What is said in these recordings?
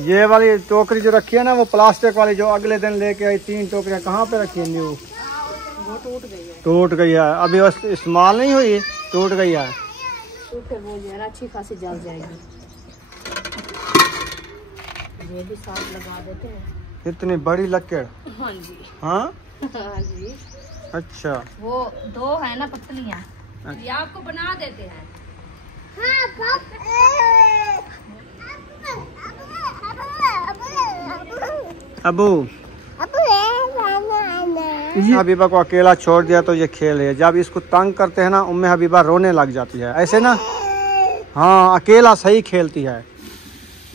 ये वाली टोकरी जो रखी है ना, वो प्लास्टिक वाली जो अगले दिन लेके आई, 3 टोकरियां कहाँ पे रखी है न्यू? वो टूट गई है। टूट गई है, अभी बस इस्तेमाल नहीं हुई, टूट गई है। अच्छी खासी जल जाएगी। ये भी साथ लगा देते हैं। इतनी बड़ी लकड़? हाँ जी। हाँ हाँ जी। अच्छा, वो 2 है ना पतलियाँ, ये आपको बना देते हैं। अबू हबीबा को अकेला छोड़ दिया तो ये खेल रही है। जब इसको तंग करते हैं ना, उम्मे हबीबा रोने लग जाती है ऐसे ना। हाँ, अकेला सही खेलती है।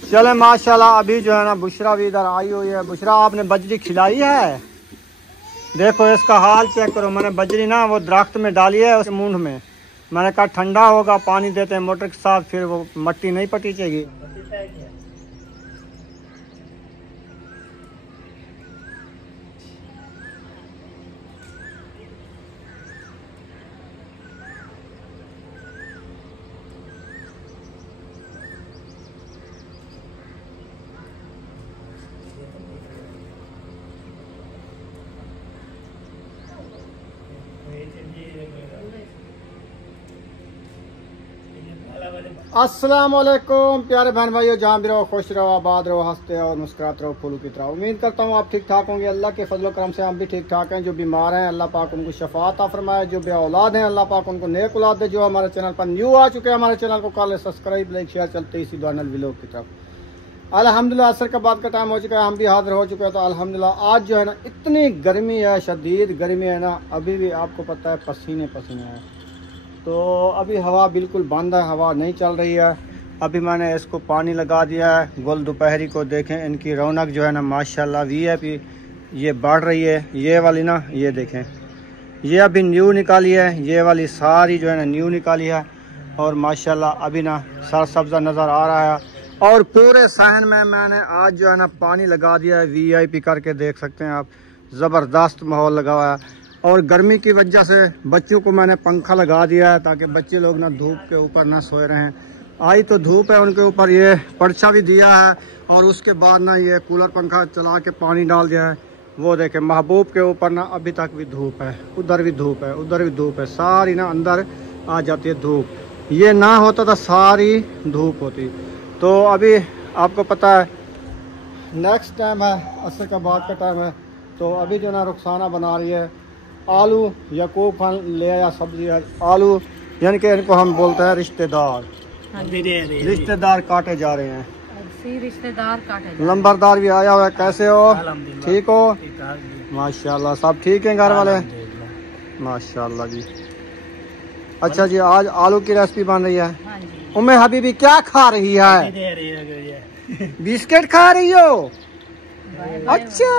चले माशाल्लाह, अभी जो है ना बुशरा भी इधर आई हुई है। बुशरा, आपने बजरी खिलाई है? देखो इसका हाल चेक करो। मैंने बजरी ना वो दरख्त में डाली है, उस मूंढ में। मैंने कहा ठंडा होगा, पानी देते हैं मोटर के साथ, फिर वो मट्टी नहीं पटीचेगी। अस्सलाम वालेकुम प्यारे बहन भाइयों, जहाँ भी रहो खुश रहो, आबाद रहो, हंसते और मुस्कुराते रहो, फूलों की तरह। उम्मीद करता हूँ आप ठीक ठाक होंगे। अल्लाह के फजल करम से हम भी ठीक ठाक हैं। जो बीमार हैं अल्लाह पाक उनको शफात अता फरमाए, जो बे औलाद हैं अल्लाह पाक उनको नेक औलाद दे। जो हमारे चैनल पर न्यू आ चुके हैं, हमारे चैनल को कर ले सब्सक्राइब, लाइक शेयर, चलते इसी दुआनल व्लॉग की तरफ। अल्हम्दुलिल्लाह असर का बाद का टाइम हो चुका है, हम भी हाजिर हो चुके हैं। तो अल्हम्दुलिल्लाह आज जो है ना इतनी गर्मी है, शदीद गर्मी है ना, अभी भी आपको पता है पसीने पसीने हैं। तो अभी हवा बिल्कुल बंद है, हवा नहीं चल रही है। अभी मैंने इसको पानी लगा दिया है। गुल दोपहरी को देखें, इनकी रौनक जो है ना माशाल्लाह वीआईपी ये बढ़ रही है। ये वाली ना, ये देखें, ये अभी न्यू निकाली है। ये वाली सारी जो है ना न्यू निकाली है। और माशाल्लाह अभी ना सर सब्ज़ा नज़र आ रहा है। और पूरे सहन में मैंने आज जो है ना पानी लगा दिया है, वीआईपी करके देख सकते हैं आप। ज़बरदस्त माहौल लगा हुआ है। और गर्मी की वजह से बच्चों को मैंने पंखा लगा दिया है, ताकि बच्चे लोग ना धूप के ऊपर ना सोए रहें। आई तो धूप है उनके ऊपर, ये पर्चा भी दिया है। और उसके बाद ना ये कूलर पंखा चला के पानी डाल दिया है। वो देखे महबूब के ऊपर ना अभी तक भी धूप है, उधर भी धूप है, उधर भी धूप है, सारी ना अंदर आ जाती है धूप। ये ना होता था सारी धूप होती। तो अभी आपको पता है नेक्स्ट टाइम है, असर का बाद का टाइम है। तो अभी जो ना रुखसाना बना रही है आलू, यकूब फल ले आया सब्जी है आलू, यानी कि इनको हम बोलते हैं रिश्तेदार। रिश्तेदार काटे जा रहे हैं, रिश्तेदार काटे। लंबरदार भी आया हुआ है। कैसे हो? ठीक हो? माशाल्लाह सब ठीक हैं घर वाले? माशाल्लाह जी। अच्छा जी, आज आलू की रेसिपी बन रही है। उम्मे हबीबी क्या खा रही है? बिस्किट खा रही हो? अच्छा,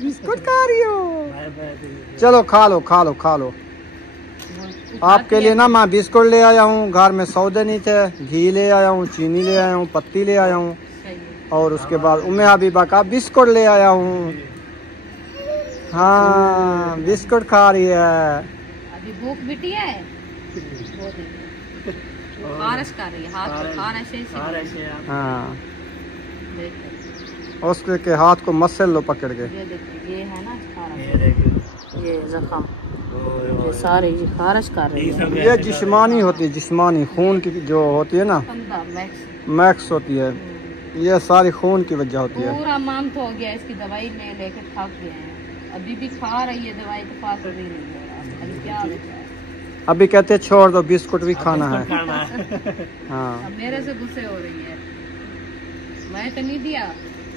बिस्कुट खा रही हो? चलो खा लो खा लो खा लो। आपके लिए ना मैं बिस्कुट ले आया हूँ। घर में सौदे नहीं थे, घी ले आया हूँ, चीनी ले आया हूँ, पत्ती ले आया हूँ। और उसके बाद उम्मे हबीबा का बिस्कुट ले आया हूँ। हाँ, बिस्कुट खा रही है। अभी भूख बिटी है, खारिश कर रही है, हाथ को हाँ, उसके के हाथ को मसल लो पकड़ के। ये है ना ये जख्म, ये सारे ये खारिश कर रही है। ये जिस्मानी होती है, जिस्मानी खून की जो होती है ना, मैक्स होती है। ये सारी खून की वजह होती है। पूरा माम तो हो गया, इसकी दवाई ले लेके थक गए हैं। अभी भी खा रही है दवाई, तो फाक भी नहीं है। क्या अभी कहते छोड़ दो, बिस्कुट भी खाना है। हाँ, अब मेरे से गुस्से हो रही है, मैं तो नहीं दिया।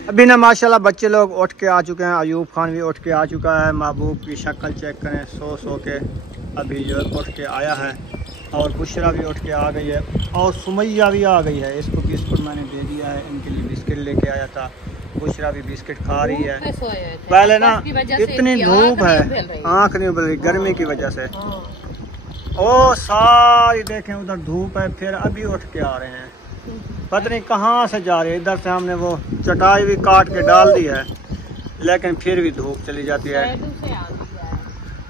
अभी ना माशाल्लाह बच्चे लोग उठ के आ चुके हैं। अयूब खान भी उठ के आ चुका है। महबूब की शक्ल चेक करें, सो के अभी जो उठ के आया है। और बुशरा भी उठ के आ गई है। और सुमैया भी आ गई है। इसको बिस्कुट मैंने दे दिया है, इनके लिए बिस्किट लेके आया था। बुशरा भी बिस्किट खा रही है। पहले ना इतनी धूप है, आँख नहीं उबल रही गर्मी की वजह से। ओ सारी देखें उधर धूप है, फिर अभी उठ के आ रहे हैं। पता नहीं कहाँ से जा रही है। इधर से हमने वो चटाई भी काट के डाल दी है, लेकिन फिर भी धूप चली जाती है।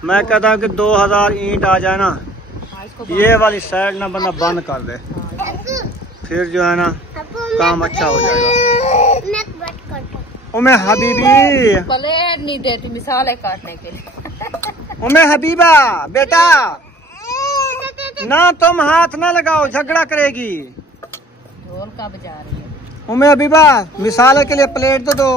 मैं कहता हूँ कि 2000 ईंट आ जाए ना, ये वाली साइड ना बंदा बंद कर दे, फिर जो है ना काम अच्छा हो जाएगा। उम्मे हबीबी प्लेट नहीं देती मिसालें काटने के लिए। उम्मे हबीबा बेटा ना तुम हाथ ना लगाओ, झगड़ा करेगी। ढोल का बजा रही है। उम्मे हबीबा मिसाल के लिए प्लेट तो दो।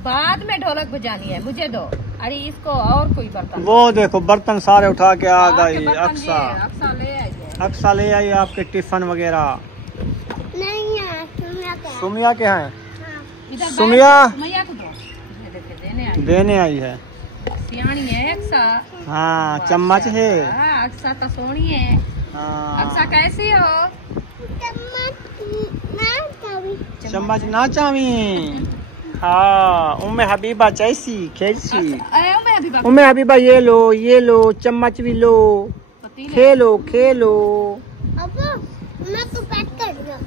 बाद में ढोलक बजानी है, मुझे दो। अरे इसको और कोई बर्तन। वो देखो बर्तन सारे उठा के आ गई। अक्सा ले आई है। अक्सा ले आई आपके टिफिन वगैरह। नहीं है, सुमिया के हैं। इधर सुमिया सुमैया को दो। ये देखे देने आई है। सियाणी है अक्सा। हाँ चम्मच है। हाँ, अक्सा तो सोनी है। हाँ अक्सा कैसी हो? चम्मच ना चावी। हाँ उम्मे हबीबा जैसी कैसी। उम्मे हबीबा ये लो चम्मच भी लो, खेलो खेलो। मैं तो पैक कर दिया।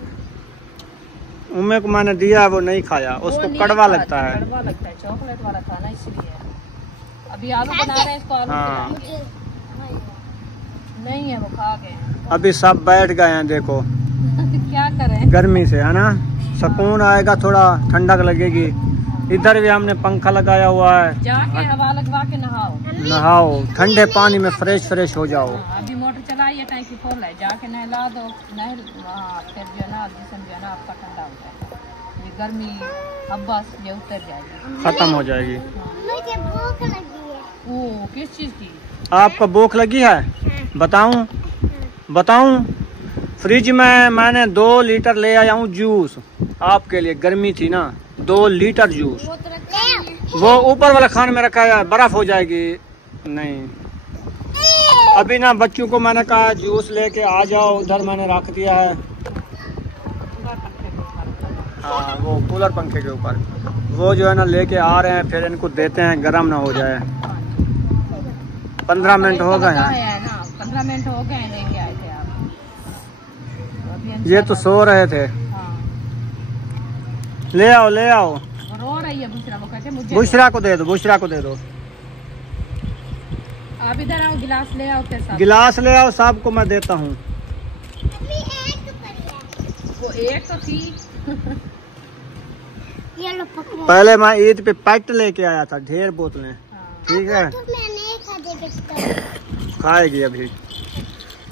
उम्मे को मैंने दिया, वो नहीं खाया, उसको कड़वा लगता है। कड़वा लगता है, चॉकलेट वाला खाना इसलिए। अभी आलू बना रहे हैं, इसको आलू हाँ। खिलाएंगे। नहीं है वो खा गए। अभी सब बैठ गए हैं देखो। क्या करें? गर्मी से है ना, सुकून आएगा, थोड़ा ठंडक लगेगी। इधर भी हमने पंखा लगाया हुआ है। जाके हवा लगवा के नहाओ ठंडे पानी में फ्रेश हो जाओ। अभी मोटर चलाई है, टैंकी फुल है, जाके नहला दो। फिर जो है ना जिसम जो है ना आपका ठंडा हो जाएगा। ये गर्मी अब बस ये उतर जाएगी, खत्म हो जाएगी। मुझे भूख लगी है। ओ किस चीज की? आपको भूख लगी है? बताऊं? फ्रिज में मैंने 2 लीटर ले आया हूँ जूस आपके लिए। गर्मी थी ना, 2 लीटर जूस। वो ऊपर वाला खाने में रखा है, बर्फ हो जाएगी। नहीं अभी ना बच्चों को मैंने कहा जूस लेके आ जाओ, उधर मैंने रख दिया है। हाँ वो कूलर पंखे के ऊपर, वो जो है ना लेके आ रहे हैं, फिर इनको देते हैं, गर्म ना हो जाए। 15 मिनट हो गए हैं। 15 मिनट हो गए लेके आए थे आप। ये तो सो रहे थे। हाँ। ले आओ रो रही है बुशरा, वो कहते मुझे बुशरा को दे दो। आप इधर आओ, गिलास ले आओ के साथ। गिलास ले आओ, सबको मैं देता हूँ। वो एक तो थी। ये लो पकड़ो। पहले मैं ईद पे पैक्ट लेके आया था, ढेर बोतलें। ठीक है, तो मैं नहीं खा दे खाएगी अभी।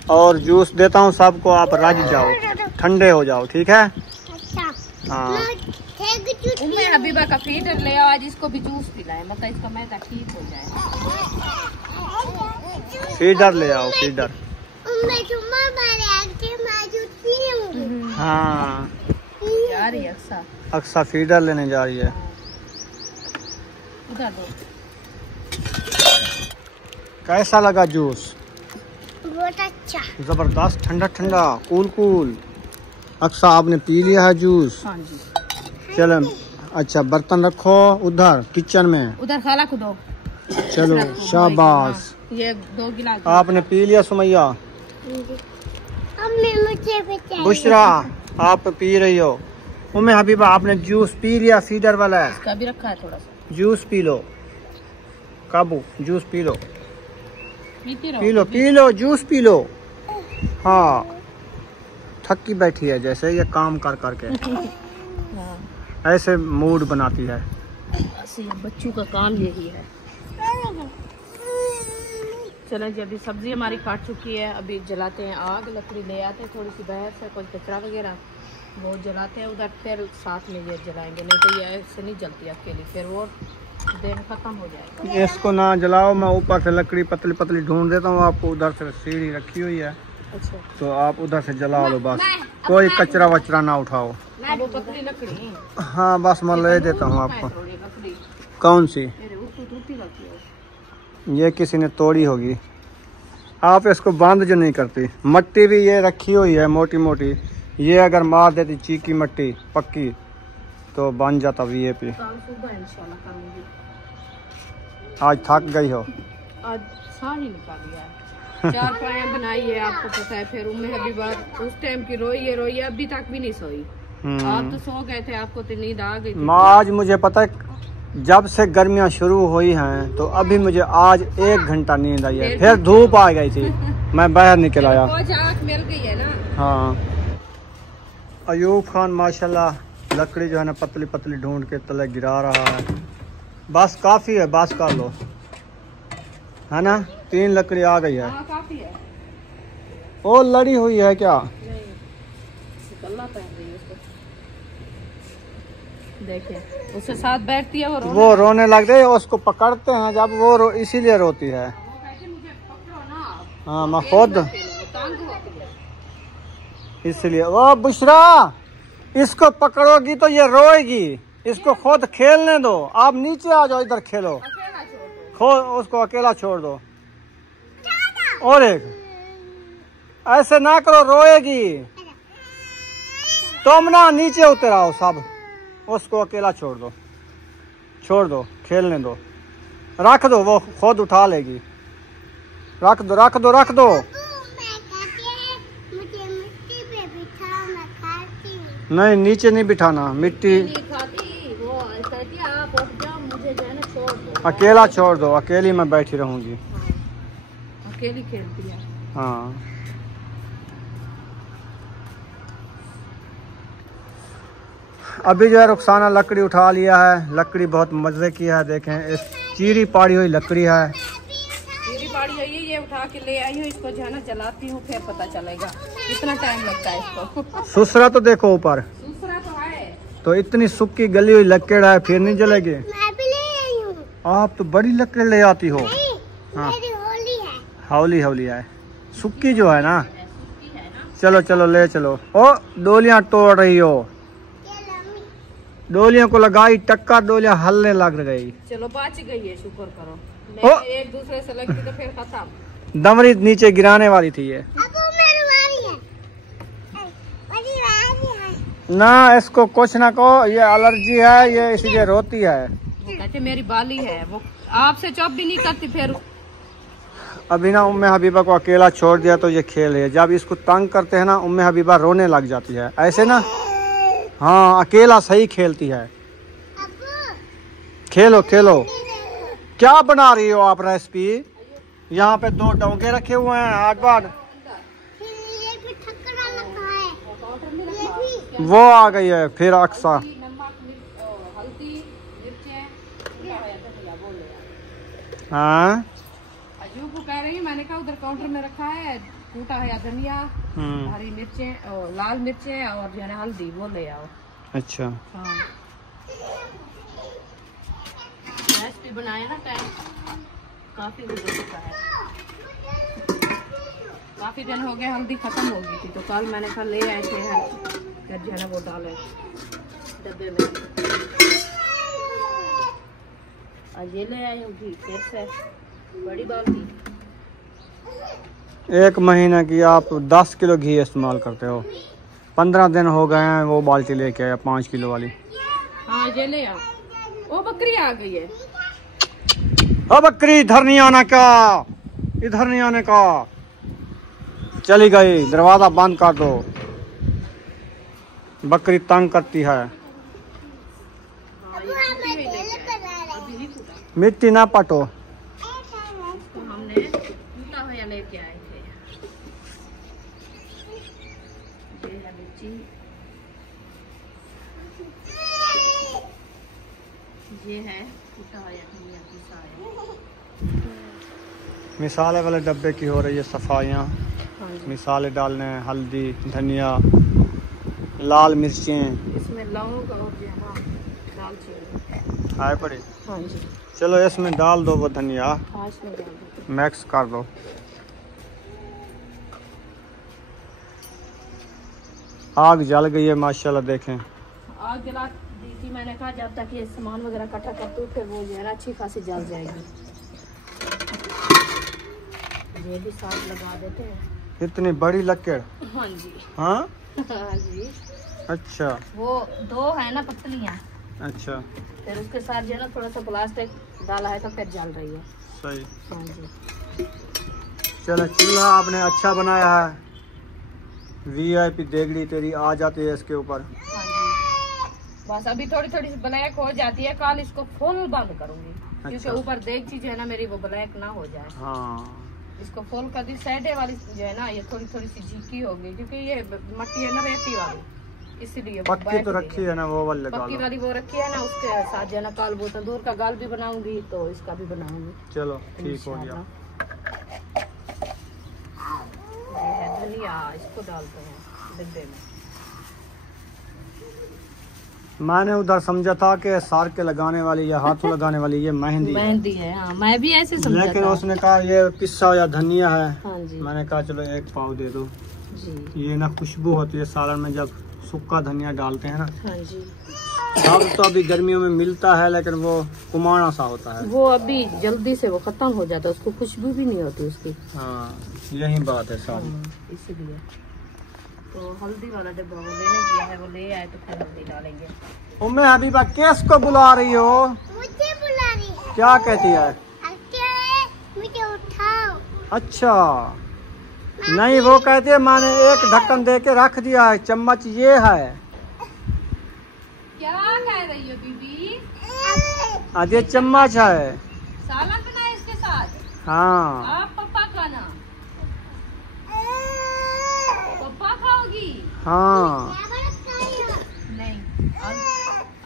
और जूस देता हूँ सबको, आप रज जाओ, ठंडे हो जाओ। ठीक है। अच्छा हाँ उम्मे हबीबा का फीडर ले आओ, आज इसको भी जूस पिलाएं, मतलब इसका मैदा ठीक हो जाए। फीडर ले आओ, फीडर। हाँ जा रही है अक्सा फीडर लेने जा रही है। उधर दो। कैसा लगा जूस? बहुत अच्छा। जबरदस्त, ठंडा ठंडा, कूल। अक्सा आपने पी लिया है जूस? हाँ जी। चलो अच्छा, बर्तन रखो उधर किचन में। उधर खाला को दो। चलो शाबाश। ये 2 गिलास आपने पी लिया सुमैया? मुझे बुशरा आप पी रही हो? उम्मे हबीबा आपने जूस पी लिया, फीडर वाला है। इसका भी रखा है थोड़ा सा। जूस पी लो काबू, juice P low, P low juice P low. हाँ थकी बैठी है जैसे, ये काम कर करके ऐसे मूड बनाती है। बच्चों का काम यही है। चलो जी, अभी सब्जी हमारी काट चुकी है, अभी जलाते हैं आग। लकड़ी ले आते हैं थोड़ी सी बाहर से, कुछ कचरा वगैरह वो जलाते हैं उधर, फिर साथ में ये जलाएंगे, नहीं तो ये ऐसे नहीं जलती अकेली, फिर वो दिन खत्म हो जाएगा। इसको ना जलाओ, मैं ऊपर से लकड़ी पतली पतली ढूंढ देता हूँ आपको। उधर से सीढ़ी रखी हुई है। अच्छा, तो आप उधर से जला लो बस, कोई कचरा वचरा ना उठाओ। वो पतली लकड़ी। हाँ बस मैं ले देता हूँ आपको। कौन सी? ये किसी ने तोड़ी होगी। आप इसको बांध जो नहीं करती। मट्टी भी ये रखी हुई है मोटी मोटी, ये अगर मार देती चीकी मट्टी पक्की तो बन जाता वीएपी। आज थक गई हो? आज सारी निकाल लिया है। 4 पाया बनाई है, आपको पता है। फिर उम्मे हबीबा उस टाइम की रोई है, अभी तक भी नहीं सोई। आप तो सो गए थे, आपको तो नींद आ गई थी। आज मुझे पता है, जब से गर्मियाँ शुरू हुई हैं तो अभी मुझे आज 1 घंटा नींद आई है। फिर धूप आ गई थी, मैं बाहर निकल आया। आँख मिल गई है ना। हाँ अयूब खान माशाल्लाह लकड़ी जो है ना पतली पतली ढूंढ के तले गिरा रहा है। बस काफ़ी है, बस कर लो, है ना। 3 लकड़ी आ गई है। हाँ, काफी है। और लड़ी हुई है क्या? नहीं, निकलना पड़ रही है उसको। देखिए उसके साथ बैठती है वो रोने लगते है, उसको पकड़ते हैं जब वो इसीलिए रोती है। मुझे पकड़ो ना। हाँ मैं खुद तंग होती है। इसलिए। ओ बुशरा, इसको पकड़ोगी तो ये रोएगी, इसको खुद खेलने दो। आप नीचे आ जाओ, इधर खेलो, अकेला छोड़ दो। खुद उसको अकेला छोड़ दो। और एक ऐसे ना करो, रोएगी। तुम ना नीचे उतर आओ सब, उसको अकेला छोड़ दो, छोड़ दो, खेलने दो, रख दो, वो खुद उठा लेगी। रख दो, रख दो, रख दो। मैं कहती है मुझे मिट्टी पे बिठाओ, मैं खाती हूँ। नहीं, नीचे नहीं बिठाना, मिट्टी। नहीं खाती वो, कहती है आप उठ जाओ, मुझे जो है ना छोड़ दो। अकेला छोड़ दो, अकेली मैं बैठी रहूंगी। हाँ, अकेली खेलती है। हाँ अभी जो है रुखसाना लकड़ी उठा लिया है। लकड़ी बहुत मजे की है, देखें इस चीरी पाड़ी हुई लकड़ी है। मेरी बाड़ी है ये उठा के ले आई हूँ, इसको जो है ना जलाती हूँ, फिर पता चलेगा कितना टाइम लगता है इसको। सुसरा तो देखो ऊपर, दूसरा तो है। तो इतनी सूखी गली हुई लकड़ है, फिर नहीं जलेगी। मैं भी ले आई हूँ। आप तो बड़ी लकड़ ले आती हो। नहीं, हाँ। मेरी होली है। हौली हौली है, सूखी जो है ना। चलो चलो ले चलो। ओ डोलियां तोड़ रही हो, ये लम्बी। डोलियों को लगाई टक्कर, डोलियां हलने लग गई। चलो बच गई है, शुक्र करो। ओ! नहीं एक दूसरे से लगती तो फिर खत्म। दमरी नीचे गिराने वाली थी ये। अब वो मेरी बारी है। मेरी बारी है। ना इसको कुछ ना कहो, ये एलर्जी है, ये इसलिए रोती है। वो कहते मेरी बाली है, वो आपसे चुप भी नहीं करती। फिर अभी ना उम्मे हबीबा को अकेला छोड़ दिया तो ये खेल रही है। जब इसको तंग करते हैं ना, उम्मे हबीबा रोने लग जाती है, ऐसे ना। हाँ अकेला सही खेलती है। खेलो खेलो। क्या बना रही हो आप रेसिपी? यहाँ पे 2 डोंगे रखे हुए हैं, 8 बार। फिर ये भी ठक्कर वाला कहाँ है? ये भी। वो आ गई है फिर अक्सा। नमक, हल्दी, मिर्चें। हाँ अजूब को कह रही है, मैंने कहा उधर काउंटर में रखा है, कूटा है धनिया, हरी मिर्चें और लाल मिर्चें और जो है ना हल्दी, वो ले आओ। अच्छा। हाँ रेसिपी बनाए ना, टाइम काफी हो चुका है, काफी दिन हो गए, हल्दी खत्म हो गई थी, तो कल मैंने कहा ले आए थे, फिर जो है ना वो डाले डब्बे में। आज ये ले आए हूँ घी, फिर से बड़ी बाल्टी। 1 महीने की आप 10 किलो घी इस्तेमाल करते हो। 15 दिन हो गए हैं वो बाल्टी लेके आया 5 किलो वाली। हाँ ये ले आ। वो बकरी आ गई है। अब बकरी इधर नहीं आना का, इधर नहीं आने का। चली गई, दरवाजा बंद कर दो, बकरी तंग करती है। मिट्टी ना पटो। तो हमने टूटा हुआ लेके आए थे। ये है मिर्ची, ये है टूटा हुआ धनिया पिसा है। मिसाले वाले डब्बे की हो रही है सफाइयाँ। हाँ जी। मिसाले डालने हैं, हल्दी, धनिया, लाल मिर्चें, इसमें लौंग और जो है ना दालचीनी आए पड़ी। हाँ जी। चलो इसमें डाल दो वो धनिया, हाँ इसमें डाल दो। मिक्स कर दो। आग जल गई है माशाल्लाह, देखें। आग जला दी थी, मैंने कहा जब तक ये सामान वगैरह इकट्ठा कर दूँ, फिर वो जो है ना अच्छी खासी जल जाएगी। ये भी साथ लगा देते हैं। इतनी बड़ी लकड़? हाँ जी। हाँ हाँ जी। अच्छा वो 2 है ना पतलियाँ, अच्छा फिर उसके साथ जो है ना थोड़ा सा प्लास्टिक डाला है, तो फिर जल रही है। सही। हाँ जी। चलो चूल्हा आपने अच्छा बनाया है। VIP देगड़ी तेरी आ जाती है इसके ऊपर। हाँ जी। बस अभी थोड़ी थोड़ी ब्लैक हो जाती है, कल इसको फुल बंद करूंगी, क्योंकि अच्छा। ऊपर देगची जो है ना मेरी वो ब्लैक ना हो जाए। हाँ इसको फुल कर दी। साइडे वाली जो है ना ये थोड़ी थोड़ी सी झीकी हो गई, क्योंकि ये मट्टी है ना रेती वाली, इसीलिए पक्की तो रखी है ना वो वाले पक्की वाली वो रखी है ना, उसके साथ जो है ना काल बोतल दूर का गाल भी बनाऊंगी तो इसका भी बनाऊंगी। चलो ठीक हो गया। ये है धनिया, इसको डालते हैं डिब्बे में। मैंने उधर समझा था कि सार के लगाने वाली या हाथों लगाने वाली ये मेहंदी है। हाँ, मैं भी ऐसे समझा लेकिन था। उसने कहा ये पिस्सा या धनिया है। हाँ जी। मैंने कहा चलो 1 पाव दे दो जी। ये ना खुशबू होती है सालन में जब सूखा धनिया डालते हैं ना। हाँ जी। अब तो अभी गर्मियों में मिलता है लेकिन वो कुमाना सा होता है, वो अभी जल्दी से वो खत्म हो जाता है, उसको खुशबू भी नहीं होती उसकी। हाँ यही बात है सारी। इसीलिए तो हल्दी वाला डिब्बा वो लेने गया है, वो ले आए तो फिर हल्दी डालेंगे। उम्मे हबीबा किस को बुला रही हो? मुझे बुला रही है। क्या कहती है? मुझे उठाओ। अच्छा नहीं, वो कहती है मैंने एक ढक्कन दे के रख दिया है, चम्मच ये है। क्या कह रही हो बीबी? आज ये चम्मच है। सालन बनाए इसके साथ। हाँ आप पप्पा खाना, पप्पा खाओगी? हाँ नहीं।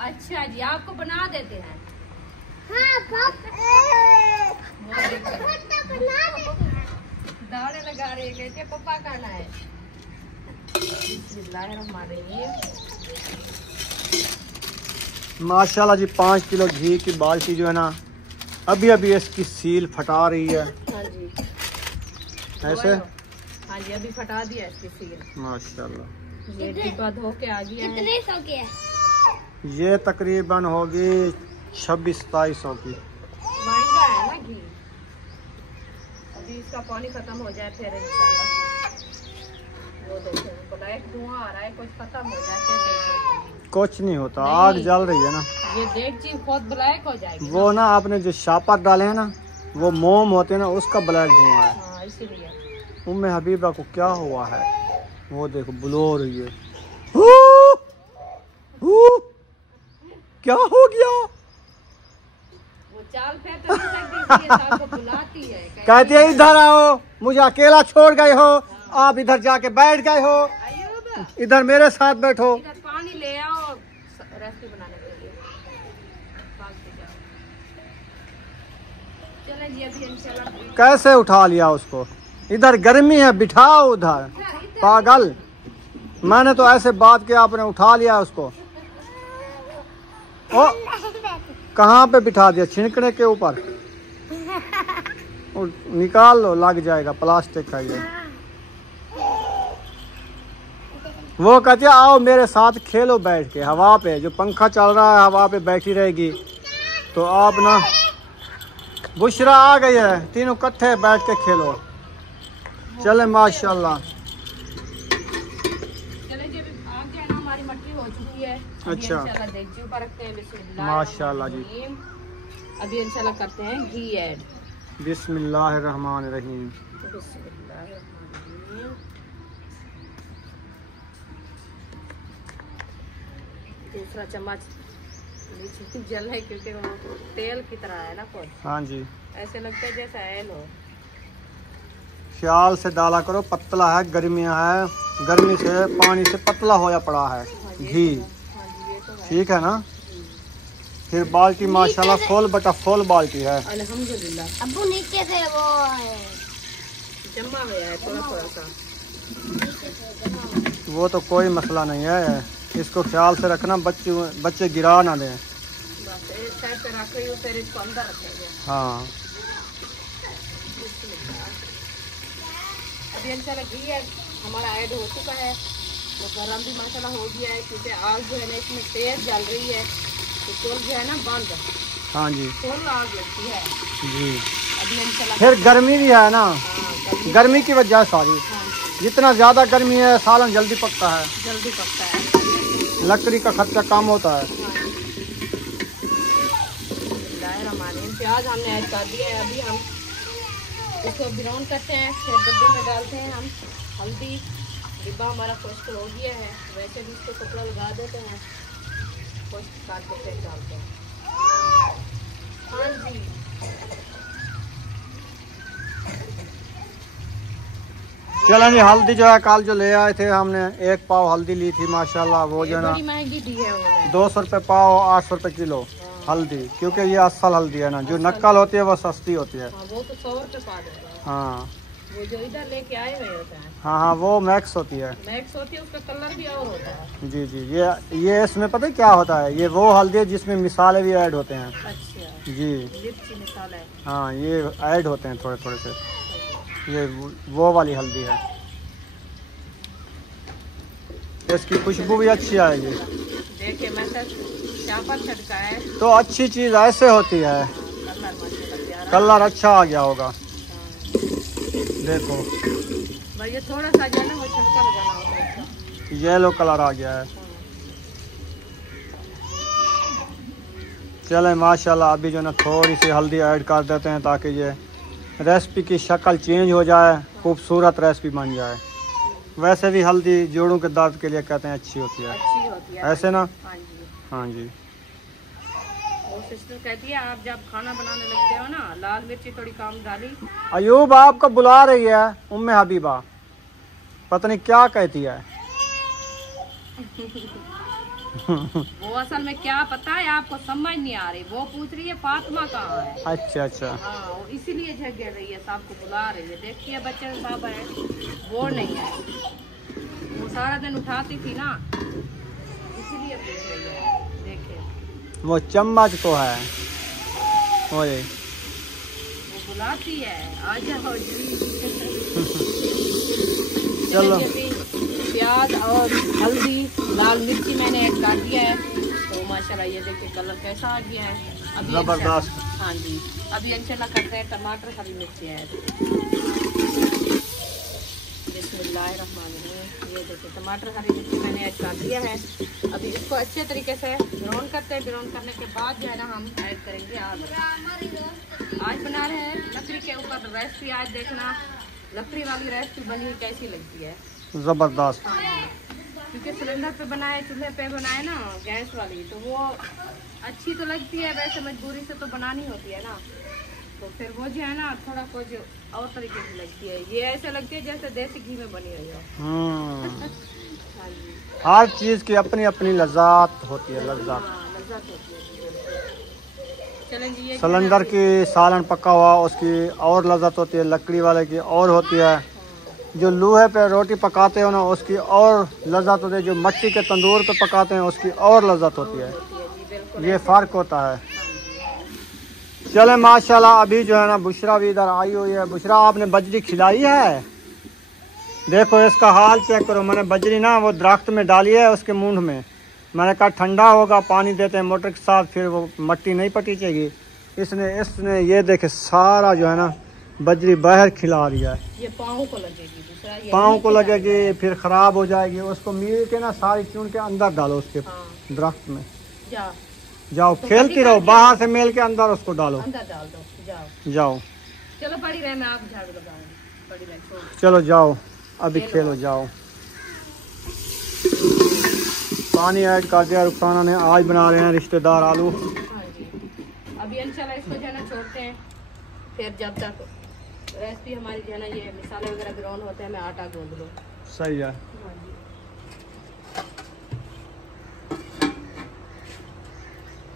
अच्छा जी, आपको बना देते हैं। दाने लगा रहे, कहते पप्पा खाना है। माशाल्लाह जी 5 किलो घी की बाल्टी जो है ना अभी अभी इसकी सील फटा रही है। हाँ जी ऐसे। हाँ जी, अभी फटा दिया इसकी सील। माशाल्लाह। ये डिब्बा धो के आ गया है। कितने सौ के? ये तकरीबन होगी 2600-2700 की। महंगा है ना घी। अभी इसका पानी खत्म हो जाए फिर इंशाल्लाह। वो देखो ब्लैक धुआं आ रहा है, कुछ खत्म हो जाए फिर कुछ नहीं होता, आग जल रही है ना। ये डेगची खुद ब्लैक हो जाएगी। वो ना आपने जो शापर डाले हैं ना वो मोम होते हैं ना, उसका ब्लैक धुआं है। हाँ इसीलिए। उम्मे हबीबा को क्या हुआ है? वो देखो बुलो रही है। क्या हो गया? वो चाल फेंक तो नहीं सकती, इसलिए सबको बुलाती है। कहती है इधर आओ, मुझे अकेला छोड़ गए हो, आप इधर जाके बैठ गए हो, आइए इधर मेरे साथ बैठो। इधर पानी ले आओ रेसिपी बनाने के लिए। चले जी, अभी इंशाल्लाह। कैसे उठा लिया उसको? इधर गर्मी है, बिठाओ उधर। पागल, मैंने तो ऐसे बात किया, आपने उठा लिया उसको। ओ कहाँ पे बिठा दिया? छिड़कने के ऊपर। निकाल लो, लग जाएगा, प्लास्टिक का ये। वो कहती है आओ मेरे साथ खेलो बैठ के हवा पे, जो पंखा चल रहा है हवा पे बैठी रहेगी। तो आप ना बुशरा आ गई है, तीनों इकट्ठे बैठ के खेलो। चले माशाल्लाह। चले जी, अभी आग जो है ना हमारी मट्टी हो चुकी है। अच्छा। इंशाल्लाह देखिए ऊपर रखते हैं। बिस्मिल्लाह माशाल्लाह जी। अभी इंशाल्लाह करते हैं घी ऐड। बिस्मिल्लाहिर्रहमानिर्रहीम। बिस्मिल्लाहिर्रहमानिर्रहीम। दूसरा चम्मच नीचे जल है क्योंकि वो तेल की तरह है ना खुद। हाँ जी, ऐसे लगता है जैसे ऑयल हो। ख्याल से डाला करो, पतला है, गर्मियाँ है, गर्मी से पानी से पतला होया पड़ा है घी। हाँ जी, ये तो है। ठीक है ना। फिर बाल्टी माशाल्लाह फुल बटा फुल बाल्टी है। अल्हम्दुलिल्लाह। अबू नीचे से वो है जमा हुआ है थोड़ा थोड़ा सा। वो तो कोई मसला नहीं है, इसको ख्याल से रखना, बच्चे गिरा ना दें। बस एक साइड पे रख रही हूँ, फिर इसको अंदर रखेंगे। हाँ अभी इंशाल्लाह घी है हमारा ऐड हो चुका है, तो गरम भी माशाल्लाह हो गया है क्योंकि आग जो है ना इसमें तेज जल रही है, तो चूल जो है ना बंद। हाँ जी फुल आग लगती है जी। अभी इंशाल्लाह। फिर गर्मी भी है ना, हाँ, गर्मी की वजह सारी। हाँ, जितना ज्यादा गर्मी है सालन जल्दी पकता है, जल्दी पकता है। लकड़ी का खर्चा कम होता है। प्याज हमने ऐड कर दिया है। अभी हम इसको ब्राउन करते हैं, फिर डब्बे में डालते हैं हम हल्दी। डिब्बा हमारा खुश्क हो गया है, वैसे भी इसको कपड़ा लगा देते हैं, खुश्क काट के फिर डालते हैं। हाँ जी, चलो जी, हल्दी जो है कल जो ले आए थे हमने 1 पाव हल्दी ली थी माशाल्लाह, वो जो है ना बड़ी महंगी दी है उन्होंने। 200 रुपये पाव, 800 रुपये किलो हल्दी, क्योंकि ये असल हल्दी है ना, जो नकल होती है वो सस्ती होती है। वो तो 100 रुपये पा देता है। हाँ वो जो इधर लेके आए हुए होता है, हाँ हाँ, वो मैक्स होती है। मैक्स होती है, उसका कलर भी और होता है। जी जी, ये इसमें पता है क्या होता है, ये वो हल्दी है जिसमें मिसाले भी ऐड होते हैं। अच्छा जी मिर्ची मसाला है। हाँ, ये ऐड होते हैं थोड़े थोड़े से, ये वो वाली हल्दी है। इसकी खुशबू भी अच्छी आएगी। देखिए मैं तो चापा छटका है तो अच्छी चीज़ ऐसे होती है, कलर अच्छा आ गया होगा। देखो भाई ये थोड़ा सा जो है ना वो छटका लगाना होता है। येलो कलर आ गया है। चले माशाल्लाह, अभी जो ना थोड़ी सी हल्दी ऐड कर देते हैं ताकि ये रेसिपी की शक्ल चेंज हो जाए, खूबसूरत रेसिपी बन जाए। वैसे भी हल्दी जोड़ों के दर्द के लिए कहते हैं अच्छी होती है, अच्छी होती है ऐसे ना। हाँ जी। हाँ जी, वो सिस्टर कहती है आप जब खाना बनाने लगते हो ना, लाल मिर्ची थोड़ी कम डाली। अयूब आपको बुला रही है उम्मे हबीबा, पता नहीं क्या कहती है। वो असल में क्या पता है आपको समझ नहीं आ रही, वो पूछ रही है फातिमा कहाँ है। अच्छा अच्छा, हाँ वो इसीलिए झगड़ रही है, सबको बुला रही है। देखिए बच्चे साहब है, वो नहीं है, वो सारा दिन उठाती थी ना, इसीलिए पूछ रही है। देखिए वो चम्मच को है, ओए वो बुलाती है, आ जाओ जी। चलो। प्याज और हल्दी, लाल मिर्ची मैंने ऐड कर दिया है, तो माशाल्लाह ये देखिए कलर कैसा आ गया है अभी। जबरदस्त। हाँ जी, अभी इंशाल्लाह करते हैं टमाटर, हरी मिर्ची ऐड। बिस्मिल्लाहिर्रहमानिर्रहीम। ये देखिए टमाटर, हरी मिर्ची मैंने ऐड कर दिया है। अभी इसको अच्छे तरीके से ब्राउन करते हैं। ब्राउन करने के बाद जो है ना हम ऐड करेंगे आज बना रहे हैं लकड़ी के ऊपर रेसिपी। आज देखना लकड़ी वाली रेसिपी बनी कैसी लगती है, जबरदस्त। क्योंकि सिलेंडर पे बनाए, चूल्हे पे बनाए ना गैस वाली, तो वो अच्छी तो लगती है, वैसे मजबूरी से तो बनानी होती है ना, तो फिर वो जो है ना थोड़ा कुछ और तरीके की लगती है। ये ऐसे लगती है जैसे देसी घी में बनी हुई हो। हाँ जी, हर चीज़ की अपनी अपनी लज्जात होती है, लज्जात। हाँ लज्जत होती है। चलें जी, ये सिलेंडर की सालन पका हुआ उसकी और लज्जत होती है, लकड़ी वाले की और होती है। जो लूहे पे रोटी पकाते हो ना उसकी और लज्जत होती है, जो मिट्टी के तंदूर पे पकाते हैं उसकी और लज्जत होती है। ये फ़र्क होता है। चले माशाल्लाह, अभी जो है ना बुशरा भी इधर आई हुई है। बुशरा आपने बजरी खिलाई है, देखो इसका हाल चेक करो। मैंने बजरी ना वो दरख्त में डाली है उसके मूंढ में, मैंने कहा ठंडा होगा, पानी देते हैं मोटर के साथ, फिर वो मट्टी नहीं पटीचेगी। इसने ये देखे सारा जो है ना बजरी बाहर खिला रही है। ये पाँव को लगेगी, दूसरा पाँव को लगेगी, फिर ख़राब हो जाएगी। उसको मील के ना सारी चून के अंदर डालो उसके दरख्त में। जाओ खेलती रहो, बाहर से मेल के अंदर उसको डालो, अंदर डाल दो। जाओ। चलो पड़ी रहे, मैं आप झाड़ू लगाऊंगी, पड़ी रहे। चलो जाओ, अभी खेलो, जाओ। पानी ऐड कर दिया रुखसाना ने। आज बना रहे हैं रिश्तेदार आलू। हाँ जी, अभी इंशाल्लाह इसको जो है ना छोड़ते हैं, फिर जब तक रेसिपी हमारी जो है ना ये मसाले वगैरह ग्राउंड होते हैं, मैं आटा गूंद लूँ। सही है। हाँ जी,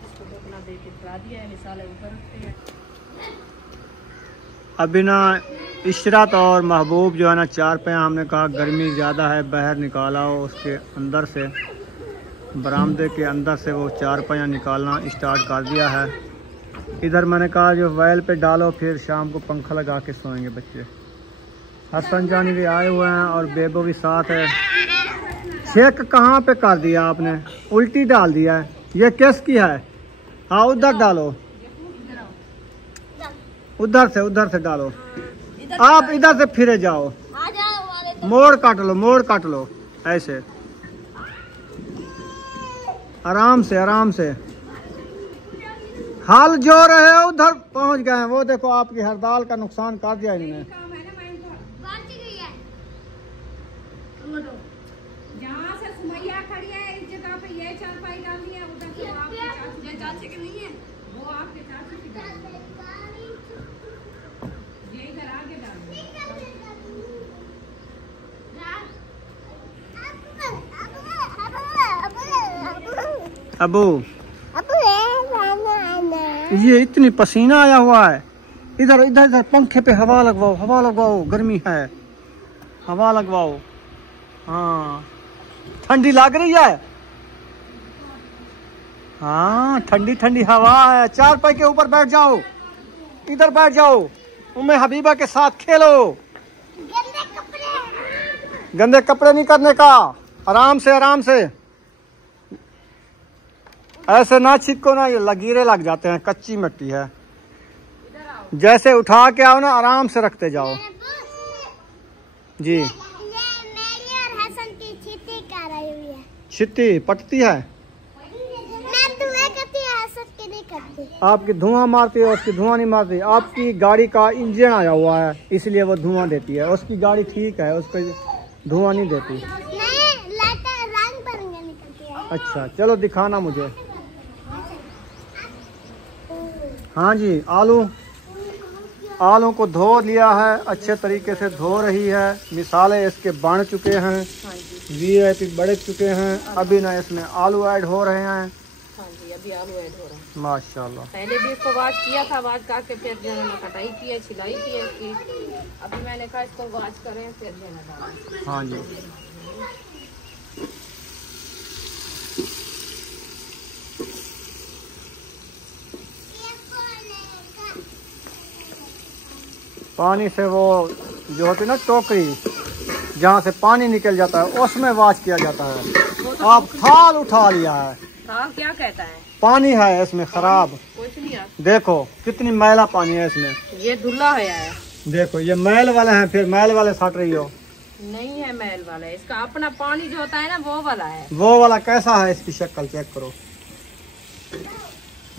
इसको ढकना दे के चला दिया है, मसाले ऊपर रखते हैं। अभी ना इशरत और महबूब जो है ना चार पे, हमने कहा गर्मी ज़्यादा है बाहर निकाला हो, उसके अंदर से बरामदे के अंदर से वो चार पहिया निकालना स्टार्ट कर दिया है। इधर मैंने कहा जो वेल पे डालो, फिर शाम को पंखा लगा के सोएंगे बच्चे। हसन जानी भी आए हुए हैं और बेबो भी साथ है। चेक कहाँ पे कर दिया आपने, उल्टी डाल दिया है। ये किसकी है? हाँ उधर डालो, उधर से डालो। आप इधर से फिरे जाओ, मोड़ काट लो ऐसे, आराम से। हाल जो रहे उधर पहुंच गए हैं। वो देखो आपकी हरदाल का नुकसान कर दिया इन्होंने। जहाँ से सुमैया खड़ी है इस जगह पे ये चारपाई डालनी है, उधर से आपके चाची की नहीं है, वो आपके चाची की डालनी है। ये इधर आगे डालनी है। अबू अबू ये इतनी पसीना आया हुआ है। इधर इधर इधर पंखे पे हवा लगवाओ, हवा लगवाओ, गर्मी है, हवा लगवाओ। हाँ ठंडी लग रही है। हाँ ठंडी ठंडी हवा है। चारपाई के ऊपर बैठ जाओ, इधर बैठ जाओ, उम्मे हबीबा के साथ खेलो। गंदे कपड़े नहीं करने का, आराम से आराम से, ऐसे ना छिटको ना, ये लकीरें लग जाते हैं, कच्ची मिट्टी है। जैसे उठा के आओ ना, आराम से रखते जाओ। जी मेरी और हसन की छिट्टी कर रही हुई है। छिट्टी पटती है, मैं धुआं करती है, हसन की नहीं करती। आपकी धुआं मारती है, उसकी धुआं नहीं मारती। आपकी गाड़ी का इंजन आया हुआ है इसलिए वो धुआं देती है। उसकी गाड़ी ठीक है, उसको धुआं नहीं देती। नहीं लाइट रंग बिरंगे निकलती है। अच्छा चलो दिखाना मुझे। हाँ जी आलू को धो लिया है, अच्छे तरीके से धो रही है। मिसाले इसके बन चुके हैं, VIP बढ़ चुके हैं। अभी ना इसमें आलू ऐड हो रहे हैं। हाँ जी अभी आलू ऐड हो रहा है। माशाल्लाह। पहले भी इसको वॉश किया था, वॉश करके फिर जो है कटाई की है, छिलाई की है इसकी। अभी मैंने कहा इसको वॉश करें फिर जो है डालें। हाँ जी पानी से वो जो होती है ना टोकरी, जहाँ से पानी निकल जाता है, उसमें वॉश किया जाता है। आप थाल उठा लिया है। थाल क्या कहता है? पानी है इसमें खराब। कुछ नहीं है। देखो कितनी मैला पानी है इसमें। ये धुला है। देखो ये मैल वाले हैं, फिर मैल वाले सट रही हो। नहीं है मैल वाला, इसका अपना पानी जो होता है ना वो वाला है। वो वाला कैसा है? इसकी शक्ल चेक करो।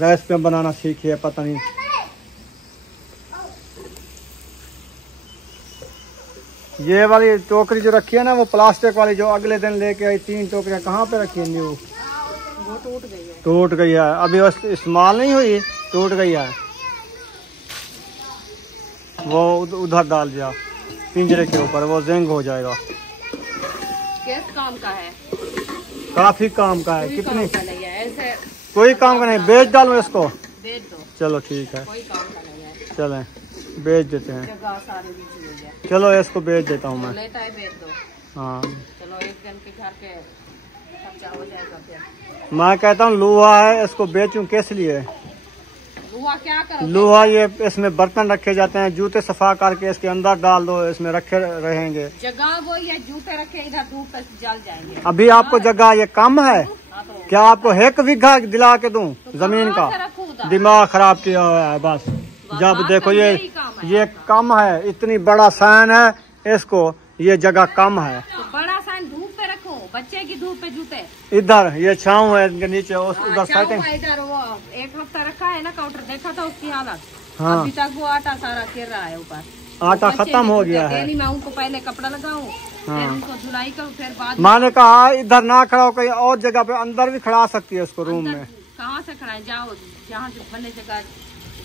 रेसिपी बनाना सीखी है पता नहीं। ये वाली टोकरी जो रखी है ना, वो प्लास्टिक वाली जो अगले दिन लेके आई, 3 टोकरियां कहाँ पे रखी है न्यू? वो टूट गई है। टूट गई है, अभी इस्तेमाल नहीं हुई, टूट गई है। वो उधर डाल दिया पिंजरे के ऊपर, वो जिंग हो जाएगा। किस काम का है? काफी काम का है। कितनी? काम का नहीं है ऐसे। कोई काम का नहीं, बेच डालो इसको। बेच दो। चलो ठीक है, कोई काम का नहीं है। चलें बेच देते हैं। जगह सारी बीच में है। चलो इसको बेच देता हूँ मैं। लेता है बेच दो। हाँ चलो एक दिन के घर के खर्चा हो जाएगा फिर। मैं कहता हूँ लोहा है, इसको बेचूं किस लिए? लोहा क्या करो? लोहा ये इसमें बर्तन रखे जाते हैं, जूते सफा करके इसके अंदर डाल दो, इसमें रखे रहेंगे। जगह वो या जूते रखे इधर धूप तक जल जाएंगे। अभी आपको जगह ये कम है क्या? आपको 1 बीघा दिला के दूं जमीन का? दिमाग खराब किया हुआ है बस। जब देखो ये कम है, इतनी बड़ा सैन है, इसको ये जगह कम है। तो बड़ा सैन धूप पे रखो, बच्चे की धूप पे जूते। इधर ये छाँव है इनके नीचे, उधर सेटिंग। इधर वो एक हफ्ता रखा है ना काउंटर, देखा था उसकी हालत। हाँ। अभी तक वो आटा सारा गिर रहा है ऊपर। आटा खत्म हो गया है। डेली मैं उनको पहले कपड़ा लगाऊं, फिर उनको धुलाई करूं, फिर बाद मैंने कहा इधर ना खड़ा हो, कहीं और जगह पे अंदर भी खड़ा सकती है उसको रूम में। कहाँ से खड़ा है? जाओ जहाँ से बने जगह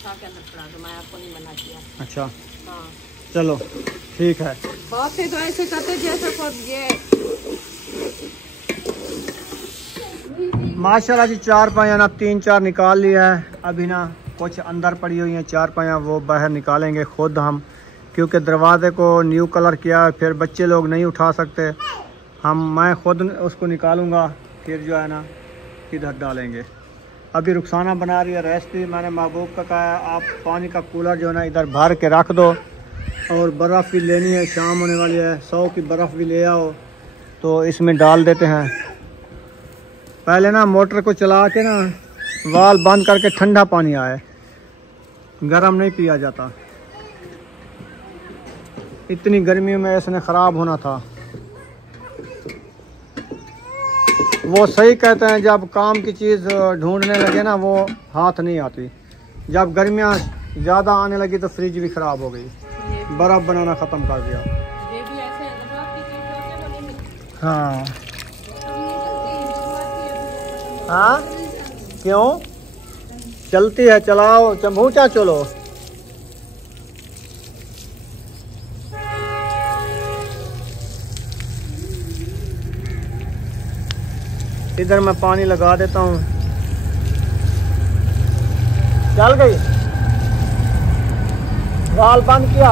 के अंदर खड़ा दो, मैं आपको नहीं मना किया। अच्छा हाँ चलो ठीक है। बातें तो ऐसे करते जैसे ये माशाल्लाह जी। 4 पाया ना 3-4 निकाल लिया है। अभी ना कुछ अंदर पड़ी हुई हैं 4 पाया, वो बाहर निकालेंगे खुद हम, क्योंकि दरवाजे को न्यू कलर किया है, फिर बच्चे लोग नहीं उठा सकते। मैं खुद उसको निकालूंगा, फिर जो है ना इधर डालेंगे। अभी रुखसाना बना रही है रेसिपी। मैंने महबूब का कहा आप पानी का कूलर जो है ना इधर भर के रख दो, और बर्फ़ भी लेनी है, शाम होने वाली है, 100 की बर्फ़ भी ले आओ, तो इसमें डाल देते हैं। पहले ना मोटर को चला के ना वाल बंद करके ठंडा पानी आए, गर्म नहीं पिया जाता। इतनी गर्मी में इसने ख़राब होना था। वो सही कहते हैं, जब काम की चीज़ ढूंढने लगे ना वो हाथ नहीं आती। जब गर्मियाँ ज़्यादा आने लगी तो फ्रिज भी ख़राब हो गई, बर्फ़ बनाना ख़त्म कर दिया। ये भी ऐसे हाँ हाँ क्यों? चलती है, चलाओ, चंबूचा चलो। इधर मैं पानी लगा देता हूँ। चल गई, वाल बंद किया।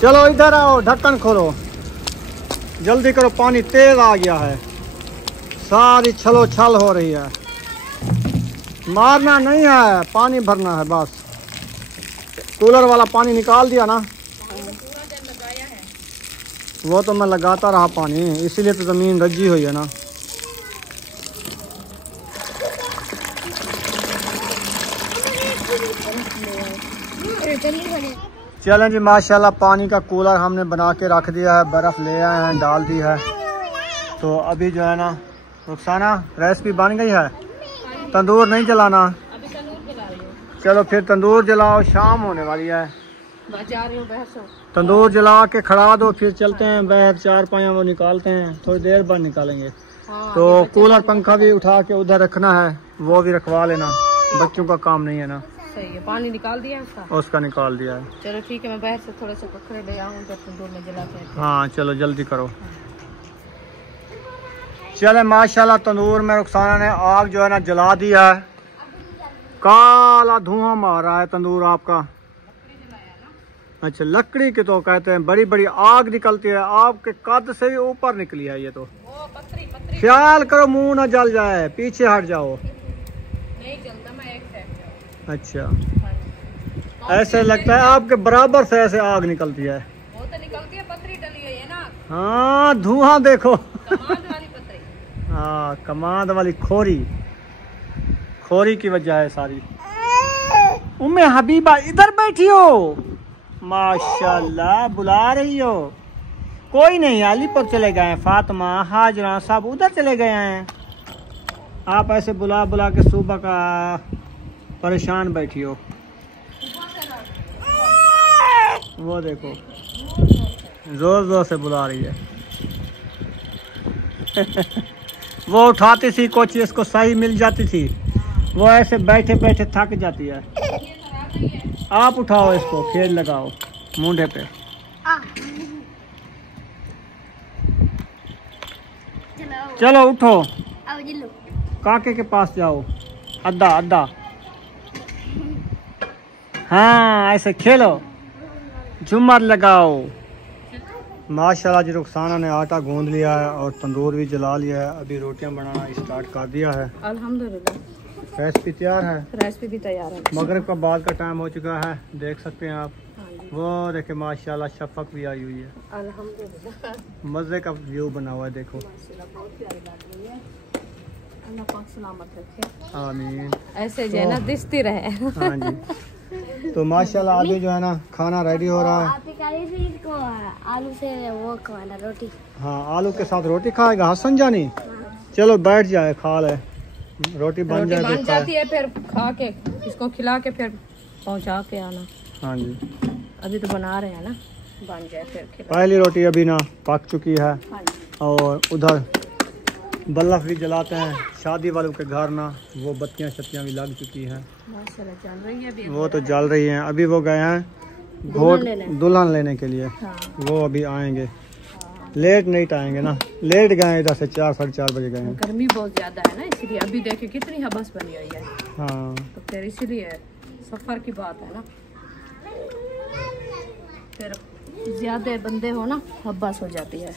चलो इधर आओ, ढक्कन खोलो, जल्दी करो, पानी तेज आ गया है, सारी छलो छल हो रही है। मारना नहीं है, पानी भरना है बस। कूलर वाला पानी निकाल दिया ना, वो तो मैं लगाता रहा पानी, इसीलिए तो ज़मीन रजी हुई है ना। चलें जी, माशाल्लाह पानी का कूलर हमने बना के रख दिया है, बर्फ़ ले आए हैं, डाल दी है। तो अभी जो है ना रुखसाना, रेसिपी बन गई है। तंदूर नहीं जलाना, अभी तंदूर जला रही हूँ। चलो फिर तंदूर जलाओ, शाम होने वाली है। जा रही हूँ बहसों। तंदूर जला के खड़ा दो, फिर चलते हैं बाहर, चार पाया वो निकालते हैं, थोड़ी देर बाद निकालेंगे। हाँ, तो कूलर पंखा भी उठा के उधर रखना है, वो भी रखवा लेना, बच्चों का काम नहीं है ना। सही है, पानी निकाल दिया उसका निकाल दिया है। चलो ठीक है, मैं बाहर से थोड़े से पकड़े ले आऊँ, जब तंदूर में जलाते हैं। हाँ चलो जल्दी करो। चले माशाल्लाह तंदूर में रुखसाना ने आग जो है ना जला दिया है, काला धुआं मार रहा है तंदूर आपका। अच्छा, लकड़ी की तो कहते हैं, बड़ी बड़ी आग निकलती है, आग के कद से भी ऊपर निकली है ये तो। ख्याल करो मुंह ना जल जाए, पीछे हट जाओ। नहीं जलता, मैं एक साइड। अच्छा, ऐसे लगता है आपके बराबर से ऐसे आग निकलती है। वो तो निकलती है, पतरी डली है ना। हाँ धुआं देखो, कमाद वाली पतरी। हाँ कमाद वाली खोरी, खोरी की वजह है सारी। उम्मे हबीबा इधर बैठी हो, माशाल्लाह बुला रही हो। कोई नहीं, अलीपुर चले गए हैं, फातिमा हाजरा सब उधर चले गए हैं। आप ऐसे बुला बुला के सुबह का परेशान बैठी हो। वो देखो जोर जोर से बुला रही है। वो उठाती थी कुछ, इसको सही मिल जाती थी, वो ऐसे बैठे बैठे थक जाती है। आप उठाओ इसको, खेल लगाओ मुंडे पे। चलो उठो, काके के पास जाओ, अद्दा अद्दा। हाँ ऐसे खेलो, झूमर लगाओ। माशाल्लाह जी रुखसाना ने आटा गूंद लिया है और तंदूर भी जला लिया है, अभी रोटियां बनाना स्टार्ट कर दिया है। अल्हम्दुलिल्लाह रेसिपी तैयार है, रेसिपी भी तैयार है। मगरिब का बाद का टाइम हो चुका है, देख सकते हैं आप। हाँ जी। वो देखे माशाल्लाह शफक भी आई हुई है, अल्हम्दुलिल्लाह मज़े का व्यू बना हुआ है देखो। बहुत प्यारी लग रही है। अल्लाह पाक सलामत रखे, आमीन। ऐसे जो है ना दिखती रहे। हाँ जी, तो माशाल्लाह अभी जो है ना खाना रेडी हो रहा है। आलू से वो खवाना, रोटी। हाँ आलू के साथ रोटी खाएगा हसन जानी। चलो बैठ जाए, खा ले, रोटी बन जाए बन जाती है, फिर खा के इसको खिला के फिर पहुंचा के आना। हाँ जी, अभी तो बना रहे हैं ना, बन जाए फिर खिला। पहली रोटी अभी ना पक चुकी है। हाँ जी। और उधर बल्लफ भी जलाते हैं, शादी वालों के घर ना वो बत्तियां शत्तियां भी लग चुकी हैं, माशाल्लाह चल रही है अभी। वो तो जल रही हैं। अभी वो गए हैं घोट दुल्हन लेने के लिए। हाँ। वो अभी आएंगे, लेट नहीं आएंगे ना, लेट गए इधर से 4 साढ़े 4 बजे गए हैं। गर्मी बहुत ज्यादा है ना, इसलिए अभी देखे कितनी हबस बनी हुई है। हाँ तो फिर इसीलिए सफर की बात है ना, फिर ज्यादा बंदे हो ना हबस हो जाती है,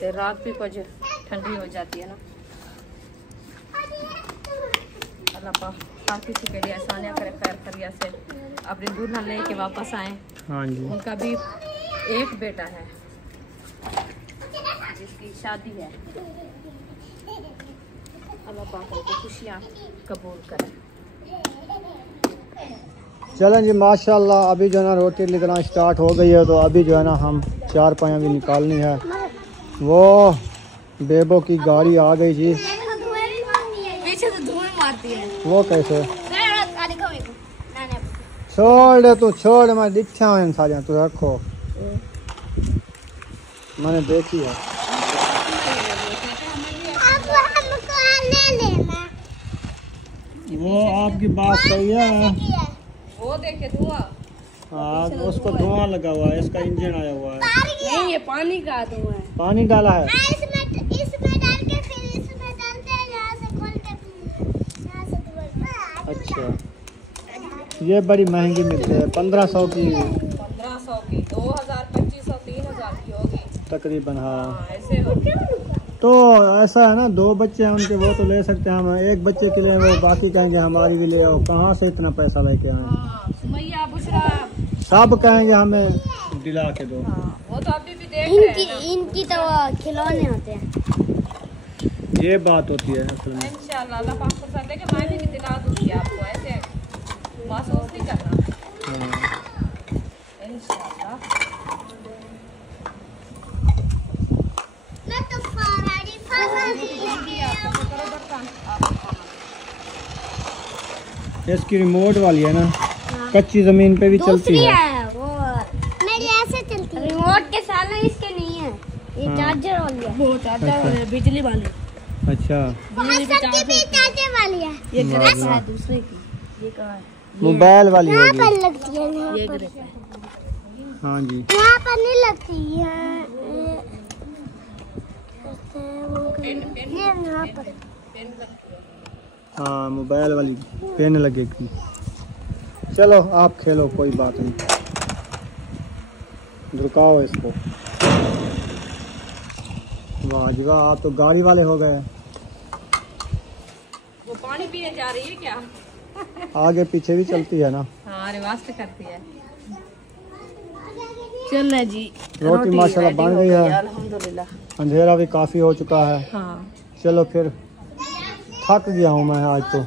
फिर रात भी कुछ ठंडी हो जाती है ना। अल्लाह पाक हर किसी के लिए आसानियाँ करे, खैर खैरियत से अपनी दूल्हा ले के वापस आए। हाँ जी, उनका भी एक बेटा है जिसकी शादी है। अल्लाह पाक उनको खुशियाँ कबूल करे। चलें जी माशाल्लाह अभी जो है ना रोटी निकलना स्टार्ट हो गई है, तो अभी जो है ना हम 4 पाया भी निकालनी है। वो बेबो की गाड़ी आ गई जी, पीछे से धुआं मारती है। वो कैसे? छोड़ दे तू, छोड़, मैं दिखा हूँ सारियाँ, तू रखो, मैंने देखी है। वो आपकी बात सही है। वो देखे धुआं, हाँ, उसको धुआं लगा हुआ है, इसका इंजन आया हुआ है। नहीं, ये पानी का धुआं है। पानी डाला है। इसमें डाल के फिर इसमें डालते हैं, यहाँ से खोल के यहाँ से धुआं। अच्छा, ये बड़ी महंगी मिलती है, 1500 की। 1500 की, 2000, 2500, 3000 की होगी तकरीबन। हाँ, ऐसे होगी। तो ऐसा है ना, 2 बच्चे हैं उनके, वो तो ले सकते हैं हम, एक बच्चे के लिए वो बाकी कहेंगे हमारी भी ले आओ, कहाँ से इतना पैसा लेके आए। हाँ, सुमैया, बुशरा, सब कहेंगे हमें दिला के दो। हाँ, वो तो अभी भी देख रहे हैं ना। इनकी तो खिलौने होते हैं। ये बात होती है असल में। इंशाल्लाह अल्लाह पाक को साथ लेके मैं भी दिला दूंगी आपको, ऐसे महसूस नहीं करना। हाँ। इंशाल्लाह। मैं तो फरारी इसकी रिमोट वाली है ना, कच्ची जमीन पे भी चलती है। वो मेरी ऐसे चलती है। रिमोट के साथ इसके नहीं है, ये हाँ। चार्जर वाली है। वो चार्जर अच्छा। बिजली वाली, अच्छा, चार्जर वाली है। ये वाह, ग्रिप वाह। है दूसरे की, ये कहाँ है? मोबाइल वाली यहाँ होगी। पर लगती है, यहाँ ये पर। ग्रिप है। हाँ जी। यहाँ पर नहीं लगती है, ये यहाँ पर। हाँ, मोबाइल वाली पेन लगेगी। चलो आप खेलो, कोई बात नहीं, रुकाओ इसको। वाह जी वाह, आप तो गाड़ी वाले हो गए। वो पानी पीने जा रही है क्या? आगे पीछे भी चलती है ना। हाँ, रिवाज से करती है। चल रहे जी, रोटी माशाल्लाह रेडी बन हो गई है। अल्हम्दुलिल्लाह। अंधेरा भी काफ़ी हो चुका है। हाँ, चलो फिर, थक गया हूँ मैं आज तो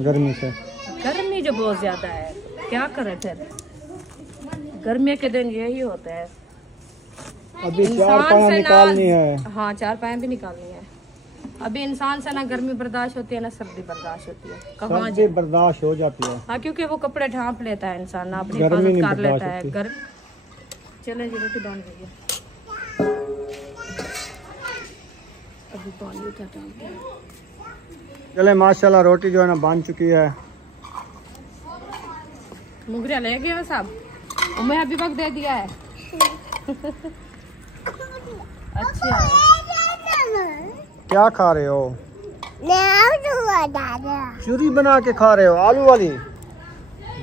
गर्मी से। गर्मी जो बहुत ज्यादा है, क्या करे फिर, गर्मी के दिन यही होता है। अभी 4 इंसान पाया से निकालनी है। हाँ, 4 पाए भी निकालनी है। अभी इंसान से ना गर्मी बर्दाश्त होती है ना सर्दी बर्दाश्त होती है। कहाँ सर्दी जाए? बर्दाश्त हो जाती है। हाँ, क्योंकि वो कपड़े ढांप लेता है इंसान ना, अपनी गर्मी हिफाजत नहीं कर लेता बर्दाश्त है। होती। चले जी, रोटी बन गई है। अभी पानी उठाता हूँ। चले माशाल्लाह, रोटी जो है ना बन चुकी है। मुगरिया ले गए हैं साहब, और मैं अभी वक्त दे दिया है। अच्छा, क्या खा रहे हो? दादा चूरी बना के खा रहे हो, आलू वाली?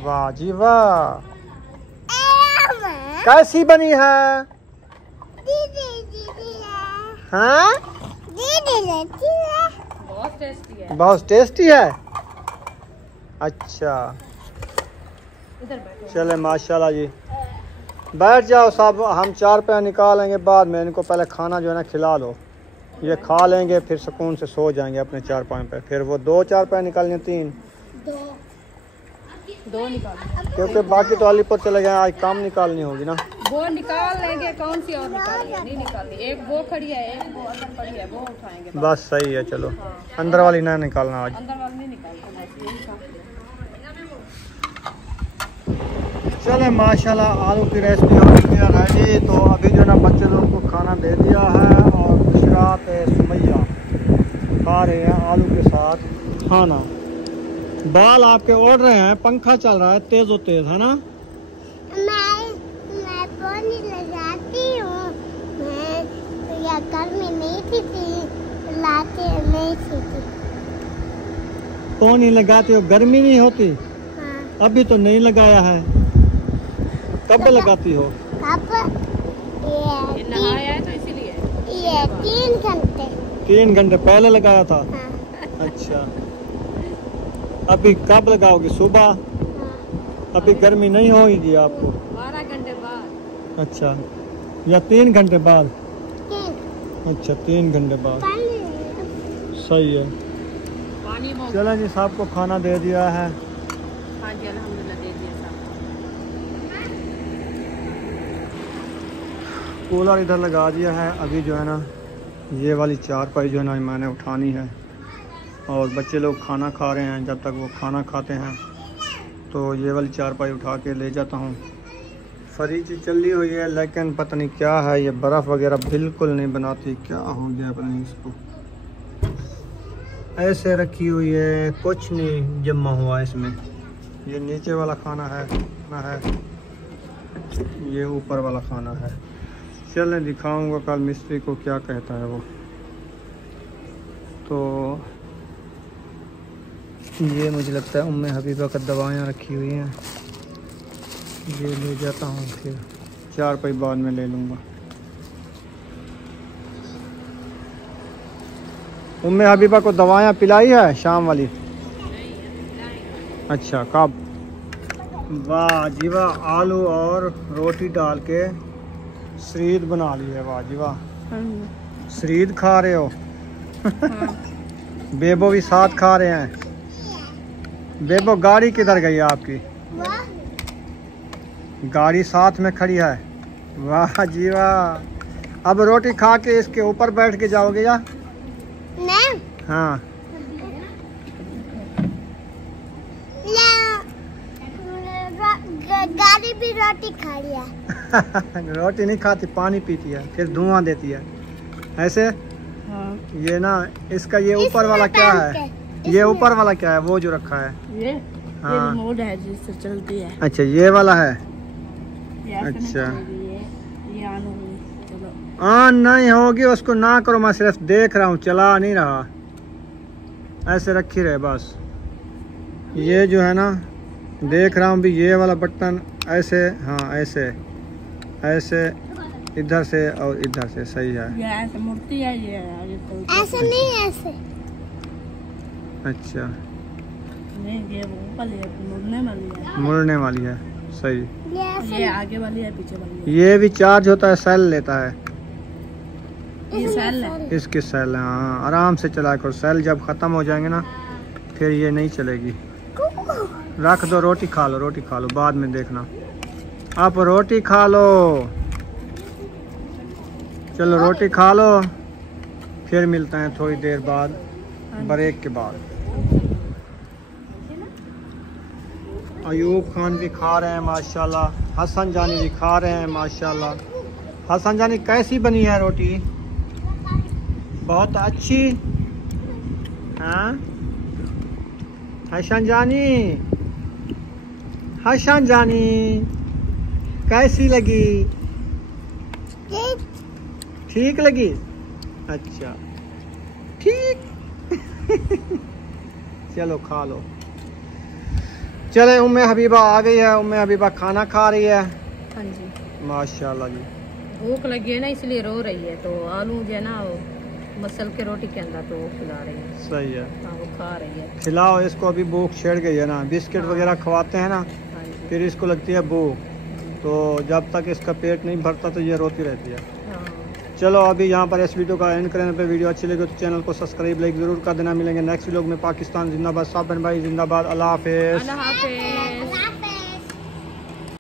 वाह जी वाह, कैसी बनी है? हाँ, बहुत टेस्टी है। बहुत टेस्टी है। अच्छा, इधर बैठो। चले माशाल्लाह जी, बैठ जाओ साहब, हम 4 पैसे निकालेंगे बाद में। इनको पहले खाना जो है ना खिला लो, ये खा लेंगे, फिर सुकून से सो जाएंगे अपने 4 पाँव पे। फिर वो 2-4 पैसे निकालने, 3, 2 निकाल, क्योंकि बाकी तो अलीपुर चले गए, आज काम निकालनी होगी ना। वो निकाल लेंगे। कौन सी और निकालनी है? नहीं निकालनी, एक वो खड़ी है, एक वो अंदर पड़ी है, वो उठाएंगे। बस सही है, चलो अंदर वाली ना निकालना आज। अंदर वाली नहीं निकालते, बस यही काफी है। चले माशाल्लाह, आलू की रेसिपी हो चुकी है रेडी। तो अभी जो ना बच्चे लोग को खाना दे दिया है, और बुशरा पे सुमैया खा रहे हैं आलू के साथ खाना। बाल आपके ओढ़ रहे हैं, पंखा चल रहा है तेज़ो तेज़, है ना? मैं पानी लगाती हूँ, मैं या गर्मी नहीं थी, लाते नहीं थी। पानी लगाते हो, गर्मी नहीं होती? हाँ, अभी तो नहीं लगाया है, कब लगाती हो? अब ये नहाया है तो इसीलिए। ये 3 घंटे। 3 घंटे पहले लगाया था। हाँ, अच्छा, अभी कब लगाओगे? सुबह? हाँ, अभी गर्मी नहीं होगी आपको? 12 घंटे बाद। अच्छा, या 3 घंटे बाद? 3 अच्छा, 3 घंटे बाद, पानी। सही है। पानी में। चलो जी, सबको खाना दे दिया है। हाँ जी, अल्हम्दुलिल्लाह दे दिया साहब। कूलर इधर लगा दिया है। अभी जो है ना, ये वाली 4 पाई जो है ना मैंने उठानी है, और बच्चे लोग खाना खा रहे हैं। जब तक वो खाना खाते हैं तो ये वाली 4 पाई उठा के ले जाता हूँ। फ्रिज चली हुई है, लेकिन पता नहीं क्या है, ये बर्फ़ वगैरह बिल्कुल नहीं बनाती, क्या हो गया पता नहीं इसको। ऐसे रखी हुई है, कुछ नहीं जमा हुआ इसमें। ये नीचे वाला खाना है ना है, ये ऊपर वाला खाना है। चलें दिखाऊंगा कल मिस्त्री को क्या कहता है वो। तो ये मुझे लगता है उम्मे हबीबा का दवाइयाँ रखी हुई हैं, ये ले जाता हूँ, फिर 4 रुपये बाद में ले लूँगा। उम्मे हबीबा को दवाइयाँ पिलाई है शाम वाली? अच्छा कब? वाह जी वाह, आलू और रोटी डाल के शरीद बना ली है। वाह जी वाह, शरीद खा रहे हो? बेबो भी साथ खा रहे हैं। बेबो गाड़ी किधर गई है आपकी? गाड़ी साथ में खड़ी है। वाह जी वाह। अब रोटी खा के इसके ऊपर बैठ के जाओगे या नहीं? हाँ गाड़ी भी रोटी खा लिया। रोटी नहीं खाती, पानी पीती है, फिर धुआं देती है ऐसे। हाँ। ये ना इसका ये ऊपर वाला क्या है? ये ऊपर वाला क्या है वो जो रखा है? ये हाँ। रिमोट है जिससे चलती है। अच्छा ये वाला है। ये ऐसे नहीं अच्छा। चलेगी, ये ऑन होगी। चलो हाँ नहीं होगी, उसको ना करो, मैं सिर्फ देख रहा हूँ, चला नहीं रहा। ऐसे रखी रहे बस। ये जो है ना देख रहा हूँ भी, ये वाला बटन ऐसे, हाँ ऐसे ऐसे, इधर से और इधर से, सही है। ये ऐसे मुड़ती है, ये आगे चलती है। ऐसे नहीं, ऐसे। अच्छा नहीं, ये ऊपर है, मुड़ने वाली है। मुड़ने वाली है, सही। ये ऐसे ये आगे वाली है, पीछे वाली है। ये भी चार्ज होता है, सेल लेता है। ये सेल है। इसके सेल है, हाँ आराम से चला करो। सेल जब ख़त्म हो जाएंगे ना फिर ये नहीं चलेगी। रख दो, रोटी खा लो, रोटी खा लो, बाद में देखना। आप रोटी खा लो, चलो रोटी खा लो, फिर मिलते हैं थोड़ी देर बाद, ब्रेक के बाद। अयूब खान भी खा रहे हैं माशाल्लाह, हसन जानी भी खा रहे हैं माशाल्लाह। हसन जानी कैसी बनी है रोटी? बहुत अच्छी। हाँ हसन जानी, हसन जानी कैसी लगी? ठीक लगी? अच्छा ठीक। चलो खा लो। चले, उम्मे हबीबा आ गई है। उम्मे हबीबा खाना खा रही है। हाँ जी। माशाल्लाह जी। भूख लगी है ना इसलिए रो रही है, तो आलू जो है ना वो मसल के रोटी के अंदर, तो वो खिला रही है। सही है, हाँ वो खा रही है। खिलाओ इसको, अभी भूख छेड़ गई है ना। बिस्किट वगैरह खवाते हैं ना, हाँ जी। फिर इसको लगती है भूख, तो जब तक इसका पेट नहीं भरता तो ये रोती रहती है। हाँ। चलो अभी यहाँ पर इस वीडियो का एंड करने पे, वीडियो अच्छी लगी तो चैनल को सब्सक्राइब लाइक ज़रूर कर देना। मिलेंगे नेक्स्ट व्लॉग में। पाकिस्तान जिंदाबाद, साबन भाई जिंदाबाद। अल्लाह हाफिज़। अल्लाह हाफिज़।